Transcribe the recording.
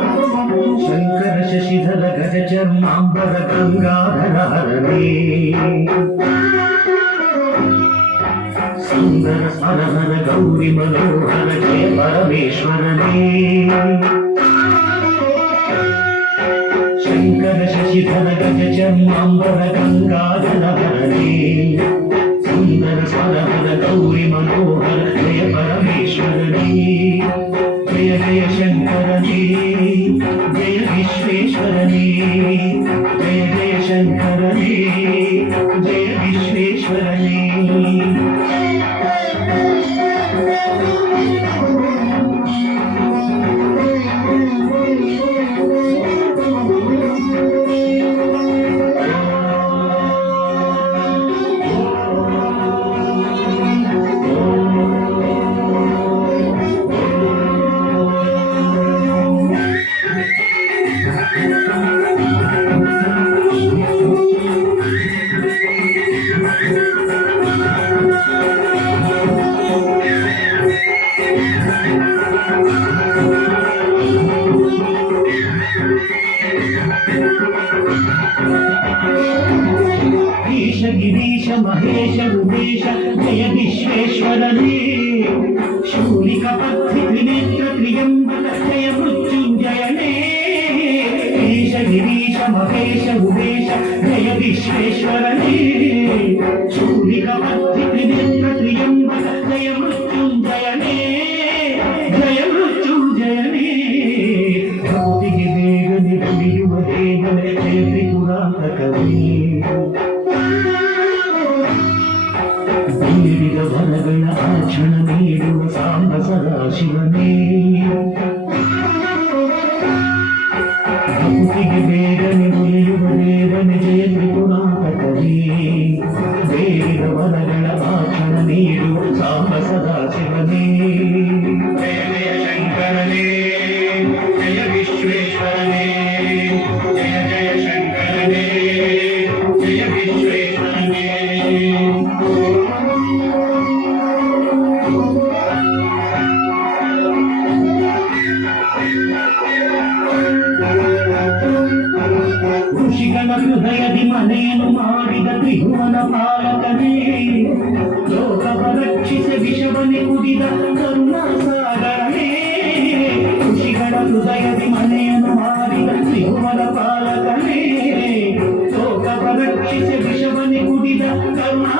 शंकर शशिधर गज चर्मांबर गंगाधर हरणे सुंदर सरहर गौरी मनोहर जय परमेश्वरने शंकर शशिधर गज चर्मांबर गंगाधर हरणे सुंदर सरहर गौरी मनोहर जय परमेश्वरने जय जय शंकरने जय विश्वेश्वरने जय जय शंकरने जय विश्वेश्वरने ईश गिरीश महेश उमेश जय विश्वेश्वरने शूलिकपद्धि त्रिनेत्र त्र्यंबक जय मृत्युंजयने ईश गिरीश महेश उमेश जय विश्वेश्वरने शूलिकपद्धि त्रिनेत्र त्र्यंबक जय मृत्युंजयने जय मृत्युंजयने भक्तिಗೆ ಬೇಗನೆ ಉಳಿಯುವ ದೇವನೇ ಜಯ ತ್ರಿಪುರಾಂತಕನೇ ನೀಡಿದ ವರಗಳ ಆಚರಣ ನೀಡುವ ಸಾಂಬ ಸದಾಶಿವನೇ ಭಕ್ತಿಗೆ ಬೇಗನೆ ಉಳಿಯುವ ದೇವನೇ ಜಯ ತ್ರಿಪುರಾಂತಕನೇ ಬೇಡಿದ ವರಗಳ ಆಚರಣ ನೀಡುವ ಸಾಂಬ ಸದಾಶಿವನೇ ಜಯ ಜಯ ಶಂಕರನೇ ಜಯ ವಿಶ್ವೇಶ್ವರನೇ ಜಯ ಜಯ ಶಂಕರನೇ ಜಯ ವಿಶ್ವೇಶ್ವರನೇ ಋಷಿಗಳ ಹೃದಯದಿ ಮನೆಯನ್ನು ಮಾಡಿದ ತ್ರಿಭುವನ ಪಾಲಕನೇ ಲೋಕವ ರಕ್ಷಿಸಿ ವಿಷವನೆ ಕುಡಿದ ಕರುಣಾಸಾಗರನೇ ಋಷಿಗಳ ಹೃದಯದಿ ಮನೆಯನ್ನು ಮಾಡಿದ ತ್ರಿಭುವನ ಪಾಲಕನೇ ಲೋಕವ ರಕ್ಷಿಸಿ ವಿಷವನೆ ಕುಡಿದ ಕರುಣಾ